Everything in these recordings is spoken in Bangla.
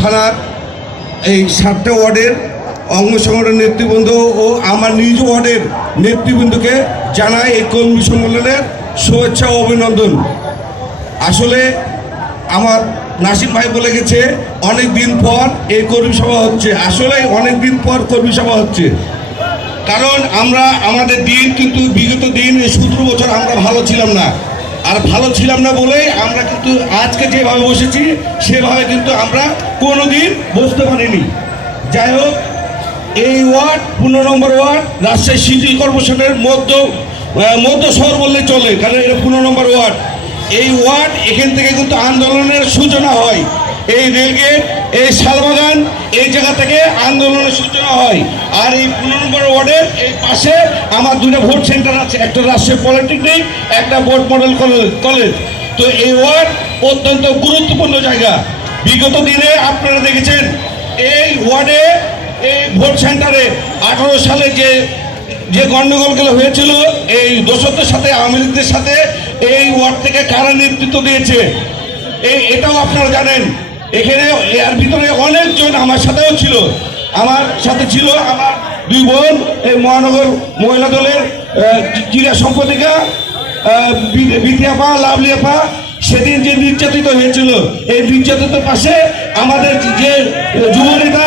থানার এই 7টা ওয়ার্ডের অঙ্গ সংগঠনের নেতৃবৃন্দ ও আমার নিজ ওয়ার্ডের নেতৃবৃন্দকে জানাই এই কর্মী সম্মেলনের শুভেচ্ছা ও অভিনন্দন। আসলে আমার নাসিম ভাই বলে গেছে অনেক দিন পর এই কর্মী সভা হচ্ছে। আসলে অনেক দিন পর কর্মী সভা হচ্ছে, কারণ আমরা আমাদের দিন কিন্তু বিগত দিন 17 বছর আমরা ভালো ছিলাম না। আর ভালো ছিলাম না বলেই আমরা কিন্তু আজকে যেভাবে বসেছি সেভাবে কিন্তু আমরা কোনো দিন বসতে পারিনি। যাই হোক, এই ওয়ার্ড 15 নম্বর ওয়ার্ড রাজশাহী সিটি কর্পোরেশনের মধ্য শহর বললে চলে, কারণ এটা 15 নম্বর ওয়ার্ড। এই ওয়ার্ড এখান থেকে কিন্তু আন্দোলনের সূচনা হয়। এই রেলগেট, এই শালবাগান, এই জায়গা থেকে আন্দোলনের সূচনা হয়। আর এই 15 নম্বর ওয়ার্ডের এই পাশে আমার 2টা ভোট সেন্টার আছে, একটা রাজশাহী পলিটেকনিক, একটা বোর্ড মডেল কলেজ। তো এই ওয়ার্ড অত্যন্ত গুরুত্বপূর্ণ জায়গা। বিগত দিনে আপনারা দেখেছেন এই ওয়ার্ডে, এই ভোট সেন্টারে 18 সালে যে গণ্ডগোলগুলো হয়েছিল এই দোষরদের সাথে, আওয়ামী লীগদের সাথে, এই ওয়ার্ড থেকে কারা নেতৃত্ব দিয়েছে এটাও আপনারা জানেন। এখানে এর ভিতরে অনেকজন আমার সাথেও ছিল। আমার সাথে ছিল আমার 2 বোন, এই মহানগর মহিলা দলের ক্রীড়া সম্পাদিকা বিদ্যাপা, লাভলিয়াপা। সেদিন যে নির্যাতিত হয়েছিল, এই নির্যাতিতের পাশে আমাদের যে যুব নেতা,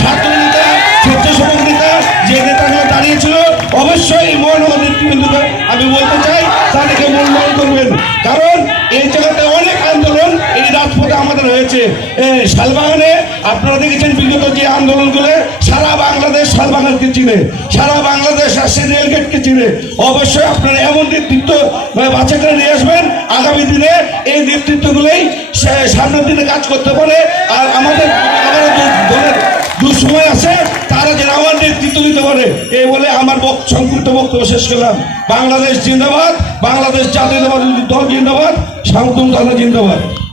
ছাত্র নেতা, স্বেচ্ছাসেবক নেতা, যে নেতাগুলো দাঁড়িয়েছিল, অবশ্যই এই মহানগর নেতৃবৃন্দকে আমি বলতে চাই তাদেরকে মূল্যায়ন করবেন। কারণ এই জায়গাতে অনেক আন্দোলন এই রাজপথে আমাদের হয়েছে। শালবাগানে আপনারা দেখেছেন বিগত যে আন্দোলনগুলো, সারা বাংলাদেশ শালবাগানকে চিনে, সারা বাংলাদেশ রাজশাহী রেলগেটকে চিনে। অবশ্যই আপনারা এমন নেতৃত্ব বাছাই করে নিয়ে আসবেন আগামী দিনে এই নেতৃত্বগুলোই সামনের দিনে কাজ করতে পারে। আর আমাদের দলের দুঃসময় আছে, তারা যেন আমার নেতৃত্ব দিতে পারে। এই বলে আমার সংক্ষিপ্ত বক্তব্য শেষ করলাম। বাংলাদেশ জিন্দাবাদ, বাংলাদেশ জাতীয়তাবাদী দল জিন্দাবাদ, শামসুল জিন্দাবাদ।